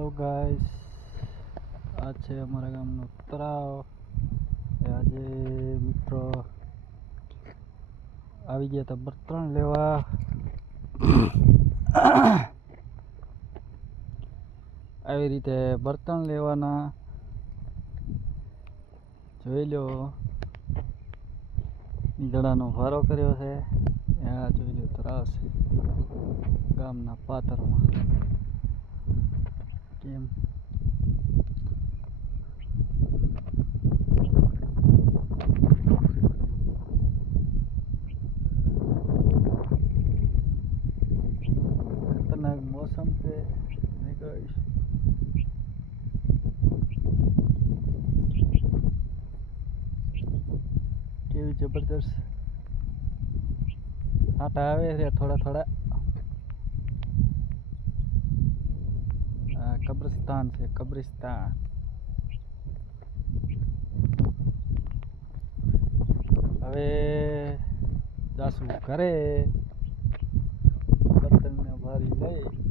Hello guys, આ છે અમારા ગામનો તળાવ. આજે મિત્રો આવી ગયા હતા બર્તન લેવા. આવી રીતે બર્તન લેવાના. જોઈ લો, ઈંધણાનો વારો કર્યો છે. આ જોઈ લો, તળાવ છે ગામના પાતરમાં. કેમ ખતરનાક મોસમ છે. કેવી જબરદસ્ત છાંટા આવે છે થોડા થોડા. કબ્રસ્તાન છે, કબ્રિસ્તાન. હવે જાશું ઘરે, બર્તનને ભારી લઈ.